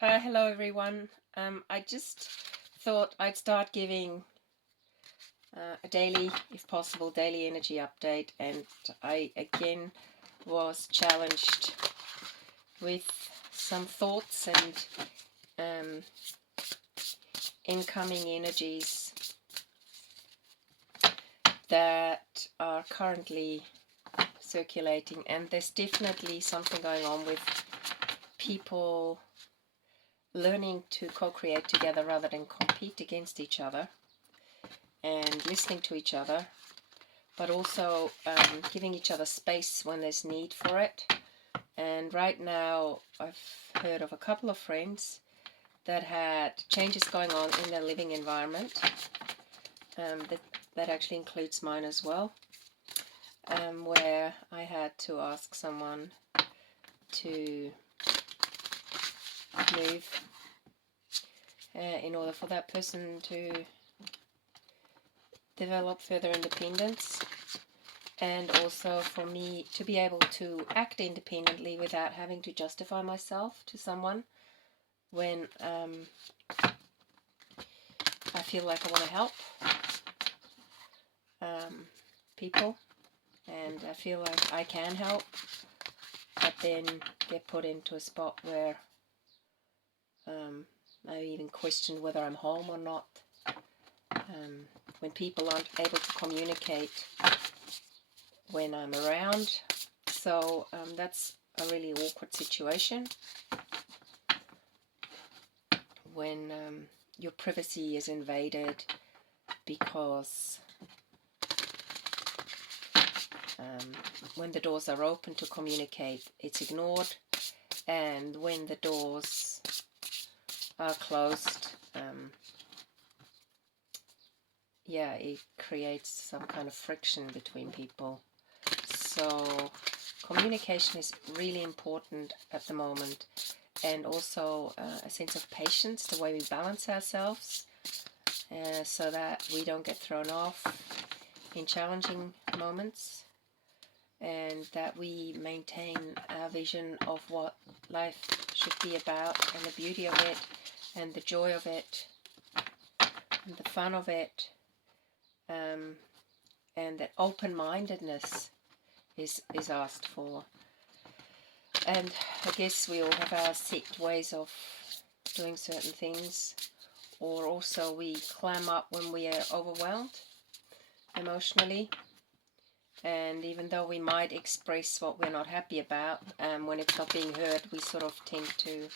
Hello everyone. I just thought I'd start giving a daily, if possible, daily energy update, and I again was challenged with some thoughts and incoming energies that are currently circulating, and there's definitely something going on with people learning to co-create together rather than compete against each other, and listening to each other, but also giving each other space when there's need for it. And right now I've heard of a couple of friends that had changes going on in their living environment. That actually includes mine as well, where I had to ask someone to move in order for that person to develop further independence, and also for me to be able to act independently without having to justify myself to someone when I feel like I want to help people, and I feel like I can help, but then get put into a spot where I even question whether I'm home or not, when people aren't able to communicate when I'm around. So that's a really awkward situation when your privacy is invaded because when the doors are open to communicate, it's ignored, and when the doors are closed, it creates some kind of friction between people. So communication is really important at the moment, and also a sense of patience, the way we balance ourselves, so that we don't get thrown off in challenging moments, and that we maintain our vision of what life should be about, and the beauty of it, and the joy of it, and the fun of it, and that open-mindedness is asked for. And I guess we all have our set ways of doing certain things, or also we clam up when we are overwhelmed emotionally, and even though we might express what we're not happy about, when it's not being heard, we sort of tend to,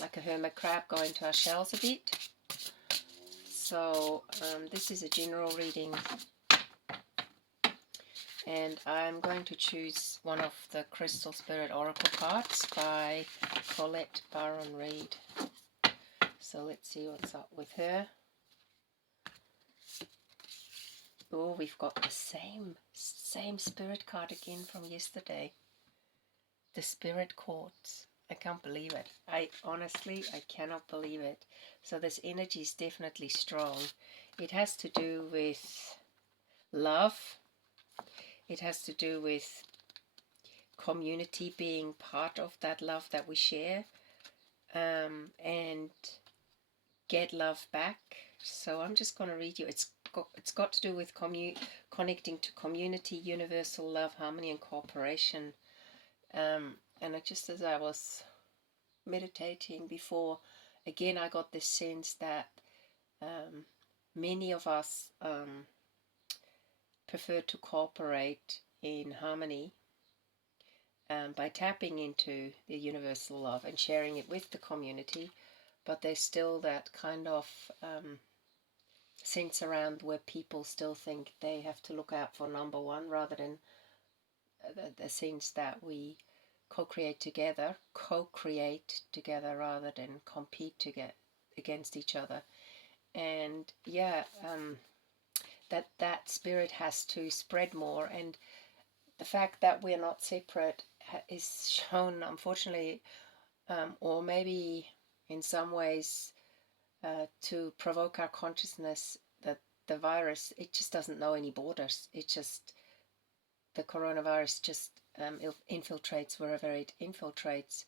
like a hermit crab, go into our shells a bit. So this is a general reading, and I'm going to choose one of the Crystal Spirit Oracle cards by Colette Baron Reid. So let's see what's up with her. Oh, we've got the same spirit card again from yesterday. The Spirit Quartz. I can't believe it. I cannot believe it. So this energy is definitely strong. It has to do with love. It has to do with community being part of that love that we share, and get love back. So I'm just going to read you. It's got to do with connecting to community, universal love, harmony, and cooperation. And just as I was meditating before, again I got this sense that many of us prefer to cooperate in harmony, by tapping into the universal love and sharing it with the community, but there's still that kind of sense around where people still think they have to look out for number one, rather than the sense that we co-create together rather than compete to get against each other. And that spirit has to spread more, and the fact that we're not separate is shown, unfortunately, or maybe in some ways to provoke our consciousness that the virus, it just doesn't know any borders. The coronavirus just infiltrates wherever it infiltrates,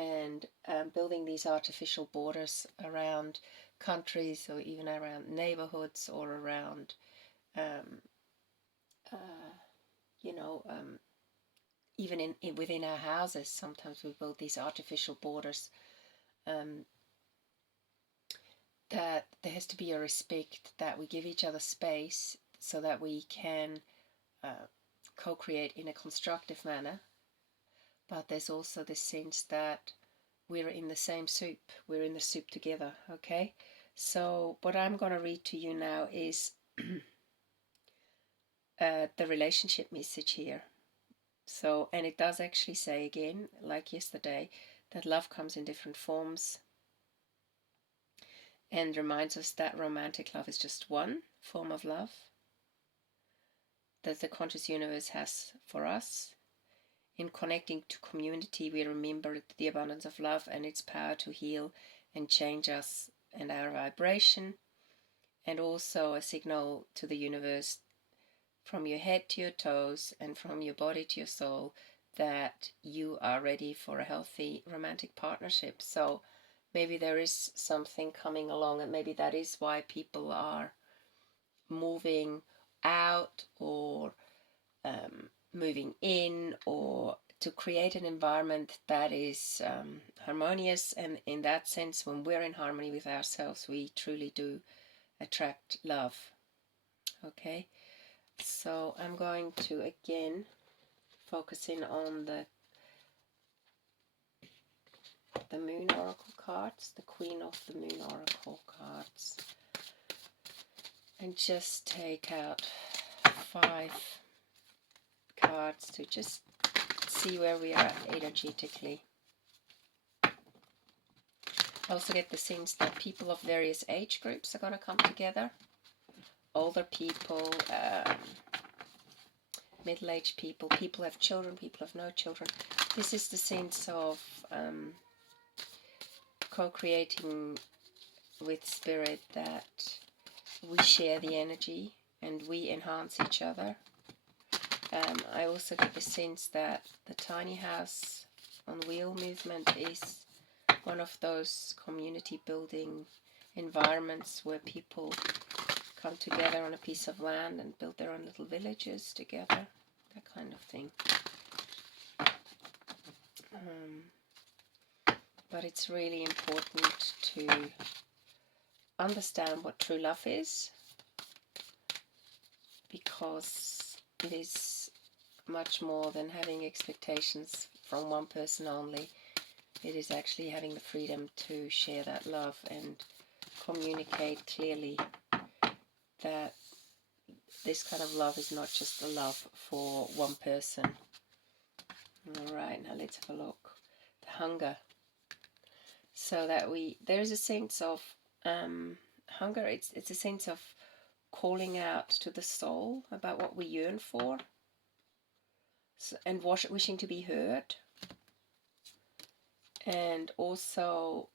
and building these artificial borders around countries or even around neighborhoods or around, you know, even within our houses. Sometimes we build these artificial borders, that there has to be a respect, that we give each other space so that we can co-create in a constructive manner. But there's also this sense that we're in the same soup, we're in the soup together, okay? So what I'm going to read to you now is the relationship message here. So, and it does actually say again, like yesterday, that love comes in different forms, and reminds us that romantic love is just one form of love that the conscious universe has for us. In connecting to community, we remember the abundance of love and its power to heal and change us and our vibration, and also a signal to the universe from your head to your toes and from your body to your soul that you are ready for a healthy romantic partnership. So maybe there is something coming along, and maybe that is why people are moving out or moving in, or to create an environment that is harmonious. And in that sense, when we're in harmony with ourselves, we truly do attract love. Okay, so I'm going to again focus in on the Moon Oracle cards, the Queen of the Moon Oracle cards, and just take out 5 cards to just see where we are energetically. I also get the sense that people of various age groups are going to come together. Older people, middle-aged people, people have children, people have no children. This is the sense of co-creating with spirit, that we share the energy and we enhance each other. I also get the sense that the tiny house on wheel movement is one of those community building environments where people come together on a piece of land and build their own little villages together, that kind of thing. But it's really important to understand what true love is, because it is much more than having expectations from one person only. It is actually having the freedom to share that love and communicate clearly that this kind of love is not just a love for one person. Alright, now let's have a look. The hunger. So that there's a sense of hunger. It's a sense of calling out to the soul about what we yearn for, and wishing to be heard. And also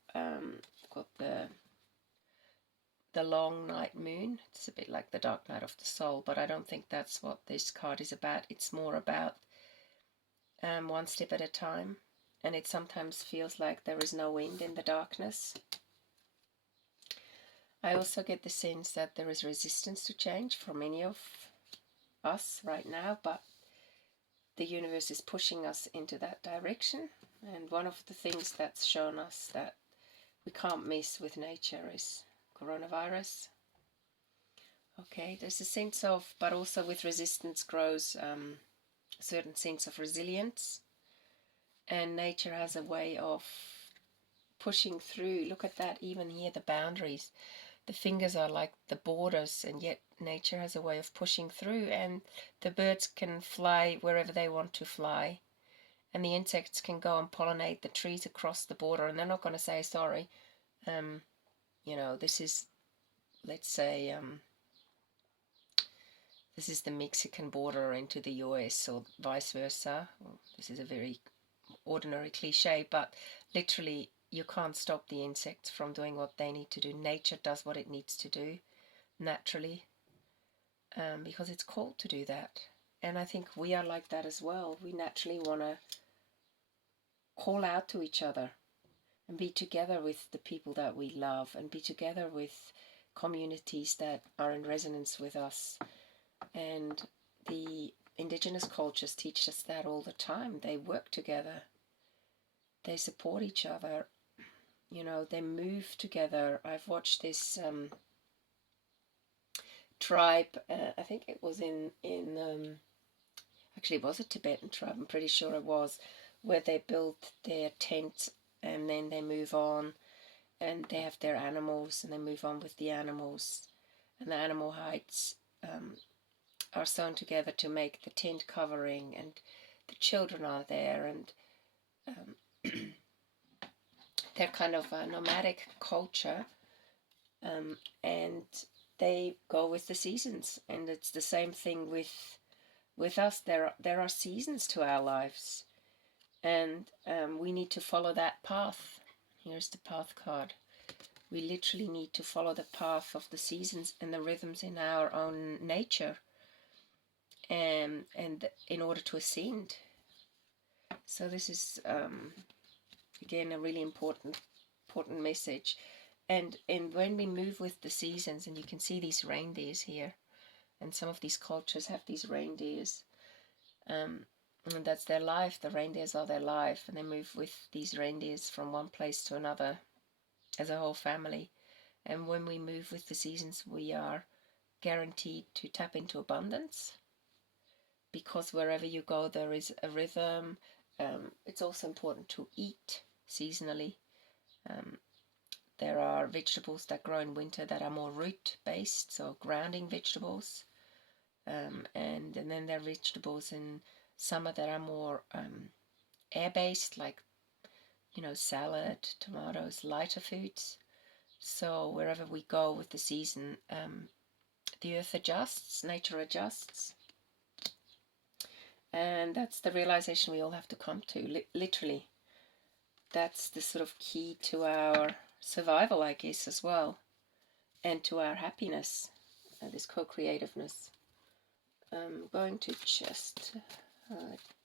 got the long night moon. It's a bit like the dark night of the soul, but I don't think that's what this card is about. It's more about one step at a time, and it sometimes feels like there is no wind in the darkness. I also get the sense that there is resistance to change for many of us right now, but the universe is pushing us into that direction. And one of the things that's shown us that we can't miss with nature is coronavirus. Okay, there's a sense of, but also with resistance grows a certain sense of resilience. And nature has a way of pushing through. Look at that, even here, the boundaries. The fingers are like the borders, and yet nature has a way of pushing through, and the birds can fly wherever they want to fly, and the insects can go and pollinate the trees across the border, and they're not going to say sorry. You know, this is, let's say, this is the Mexican border into the US, or vice versa. Well, this is a very ordinary cliche, but literally you can't stop the insects from doing what they need to do. Nature does what it needs to do naturally, because it's called to do that. And I think we are like that as well. We naturally want to call out to each other and be together with the people that we love and be together with communities that are in resonance with us. And the indigenous cultures teach us that all the time. They work together, they support each other, you know, they move together. I've watched this tribe, I think it was actually it was a Tibetan tribe, I'm pretty sure it was, where they built their tent and then they move on and they have their animals and they move on with the animals, and the animal hides are sewn together to make the tent covering, and the children are there, and they're kind of a nomadic culture, and they go with the seasons. And it's the same thing with us. There are seasons to our lives, and we need to follow that path. Here's the path card. We literally need to follow the path of the seasons and the rhythms in our own nature, and in order to ascend. So this is again a really important message. And when we move with the seasons, and you can see these reindeers here, and some of these cultures have these reindeers, and that's their life. The reindeers are their life, and they move with these reindeers from one place to another as a whole family. And when we move with the seasons, we are guaranteed to tap into abundance, because wherever you go there is a rhythm. It's also important to eat seasonally. There are vegetables that grow in winter that are more root based, so grounding vegetables, and then there are vegetables in summer that are more air based, like, you know, salad, tomatoes, lighter foods. So wherever we go with the season, the earth adjusts, nature adjusts. And that's the realization we all have to come to, literally. That's the sort of key to our survival, I guess, as well, and to our happiness, this co-creativeness. I'm going to just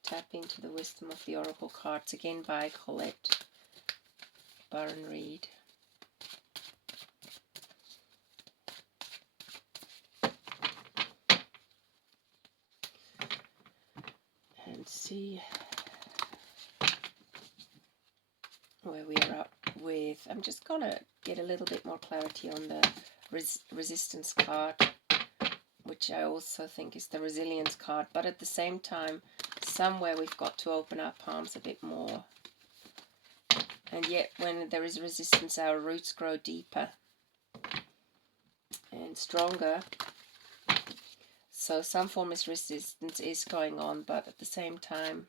tap into the wisdom of the oracle cards again by Colette Baron Reed. And see where we are up with. I'm just gonna get a little bit more clarity on the resistance card, which I also think is the resilience card, but at the same time somewhere we've got to open our palms a bit more. And yet when there is resistance, our roots grow deeper and stronger. So some form of resistance is going on, but at the same time,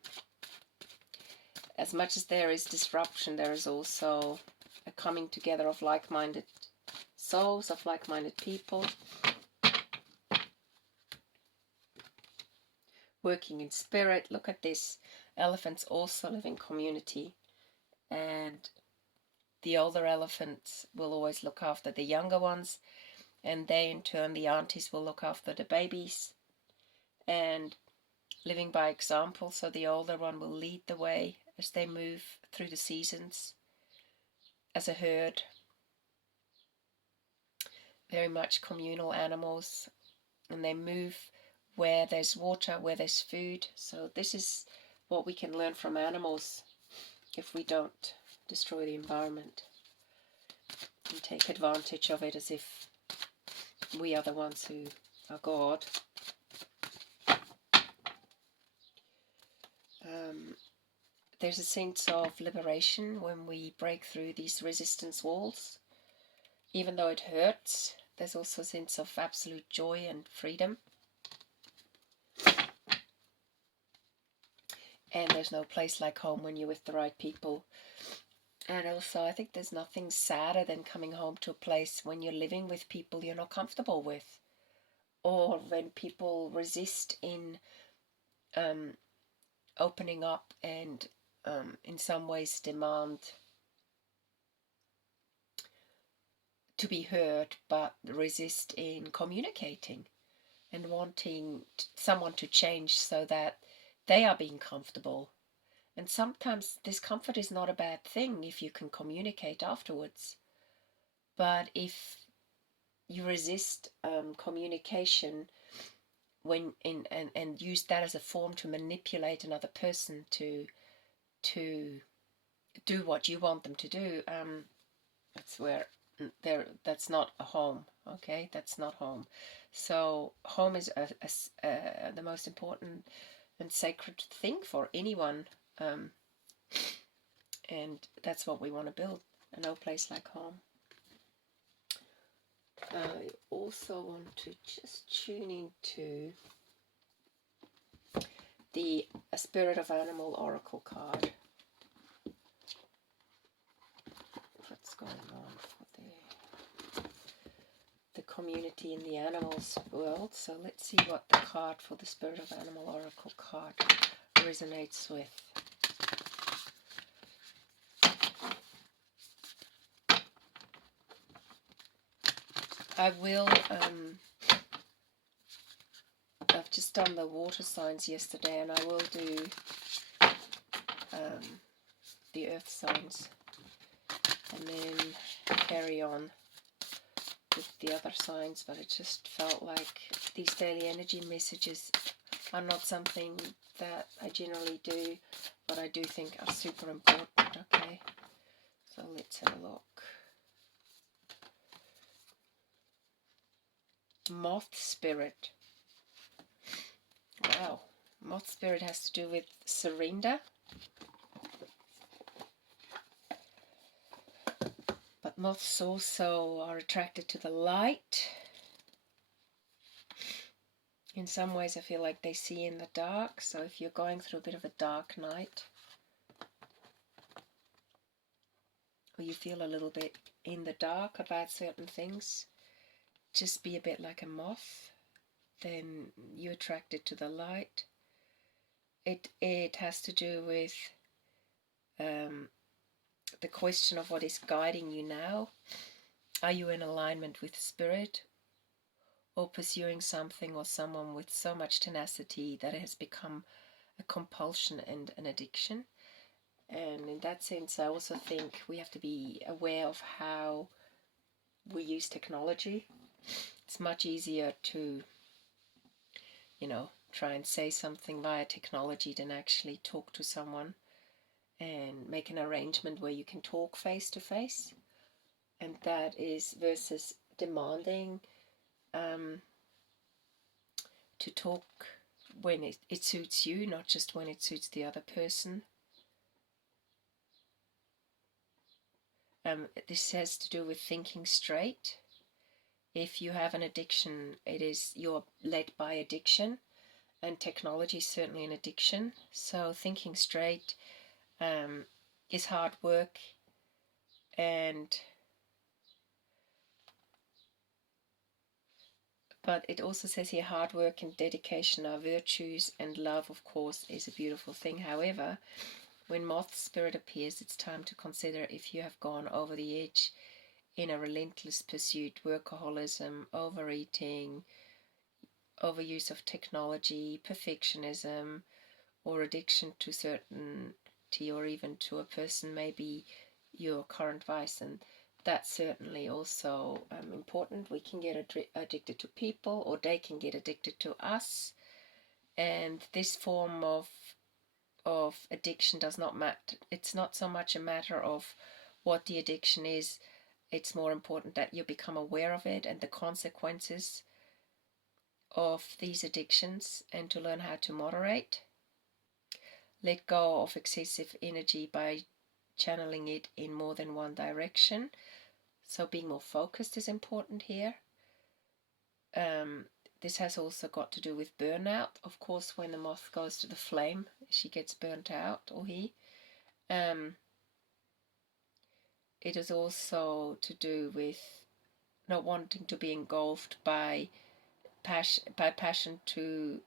as much as there is disruption, there is also a coming together of like-minded souls, of like-minded people, working in spirit. Look at this. Elephants also live in community, and the older elephants will always look after the younger ones, and they in turn, the aunties, will look after the babies, and living by example. So the older one will lead the way as they move through the seasons as a herd. Very much communal animals, and they move where there's water, where there's food. So this is what we can learn from animals if we don't destroy the environment and take advantage of it as if we are the ones who are God. There's a sense of liberation when we break through these resistance walls. Even though it hurts, there's also a sense of absolute joy and freedom. And there's no place like home when you're with the right people. And also, I think there's nothing sadder than coming home to a place when you're living with people you're not comfortable with, or when people resist in opening up and in some ways demand to be heard, but resist in communicating and wanting someone to change so that they are being comfortable And sometimes discomfort is not a bad thing if you can communicate afterwards. But if you resist communication and use that as a form to manipulate another person to do what you want them to do, that's where that's not a home. Okay, that's not home. So home is the most important and sacred thing for anyone, and that's what we want to build. No place like home. I also want to just tune into the Spirit of Animal Oracle card. What's going on for the community in the animals world? So let's see what the card for the Spirit of Animal Oracle card resonates with. I will, I've just done the water signs yesterday, and I will do the earth signs, and then carry on with the other signs. But it just felt like these daily energy messages are not something that I generally do, but I do think are super important. Okay, so let's have a look. Moth Spirit. Wow, Moth Spirit has to do with surrender. But moths also are attracted to the light. In some ways I feel like they see in the dark. So if you're going through a bit of a dark night, or you feel a little bit in the dark about certain things, just be a bit like a moth. Then you're attracted to the light. It has to do with the question of what is guiding you now. Are you in alignment with spirit, or pursuing something or someone with so much tenacity that it has become a compulsion and an addiction? And in that sense, I also think we have to be aware of how we use technology. It's much easier to, try and say something via technology than actually talk to someone and make an arrangement where you can talk face to face. And that is versus demanding to talk when it suits you, not just when it suits the other person. This has to do with thinking straight. If you have an addiction, you're led by addiction, and technology is certainly an addiction. So thinking straight is hard work, but it also says here hard work and dedication are virtues, and love, of course, is a beautiful thing. However, when Moth Spirit appears, it's time to consider if you have gone over the edge in a relentless pursuit, workaholism, overeating, overuse of technology, perfectionism, or addiction to certainty, or even to a person, maybe your current vice. And that's certainly also important. We can get addicted to people, or they can get addicted to us. And this form of addiction does not matter. It's not so much a matter of what the addiction is. It's more important that you become aware of it and the consequences of these addictions, and to learn how to moderate. Let go of excessive energy by channeling it in more than one direction. So being more focused is important here. This has also got to do with burnout. Of course, when the moth goes to the flame, she gets burnt out, or he. It is also to do with not wanting to be engulfed by passion to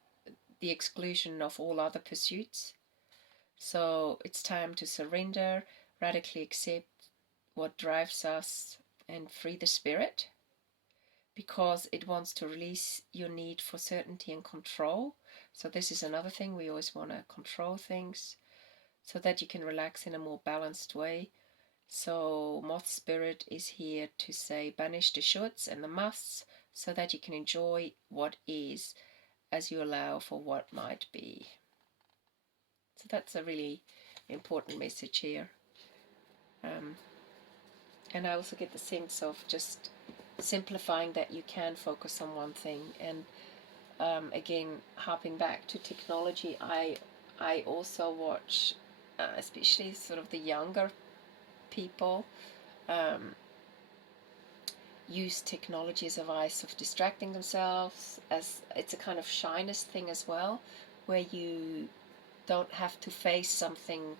the exclusion of all other pursuits. So it's time to surrender, radically accept what drives us, and free the spirit, because it wants to release your need for certainty and control. So this is another thing, we always want to control things. so that you can relax in a more balanced way. So Moth Spirit is here to say banish the shoulds and the musts so that you can enjoy what is as you allow for what might be. So that's a really important message here. And I also get the sense of just simplifying that you can focus on one thing. And again, harping back to technology, I also watch, especially sort of the younger people, use technology as a vice of distracting themselves, as it's a kind of shyness thing as well, where you don't have to face something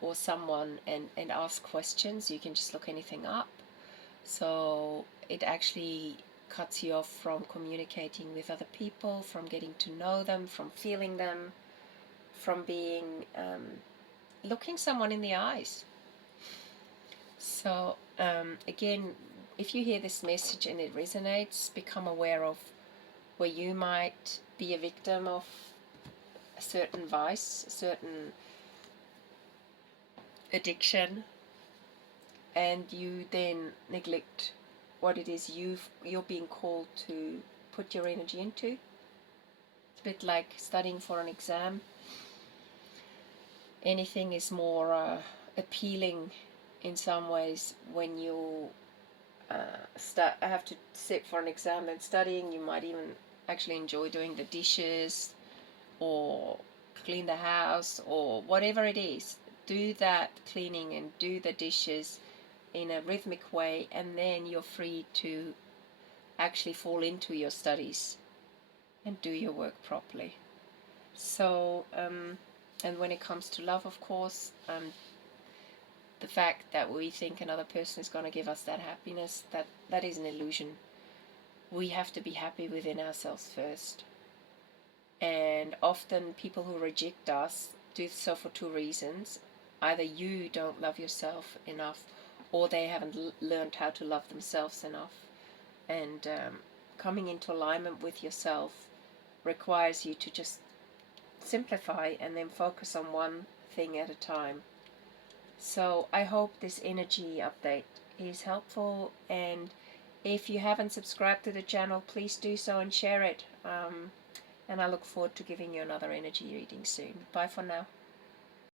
or someone and ask questions. You can just look anything up. So it actually cuts you off from communicating with other people, from getting to know them, from feeling them, from being looking someone in the eyes. So again, if you hear this message and it resonates, become aware of where you might be a victim of a certain vice, a certain addiction, and you then neglect what it is you're being called to put your energy into. It's a bit like studying for an exam. Anything is more appealing in some ways when you have to sit for an exam than studying. You might even actually enjoy doing the dishes or clean the house or whatever it is. Do that cleaning and do the dishes in a rhythmic way, and then you're free to actually fall into your studies and do your work properly. So and when it comes to love, of course, the fact that we think another person is going to give us that happiness, that is an illusion. We have to be happy within ourselves first. And often people who reject us do so for two reasons. Either you don't love yourself enough, or they haven't learned how to love themselves enough. And coming into alignment with yourself requires you to just simplify and then focus on one thing at a time. So I hope this energy update is helpful, and if you haven't subscribed to the channel, please do so and share it. And I look forward to giving you another energy reading soon. Bye for now.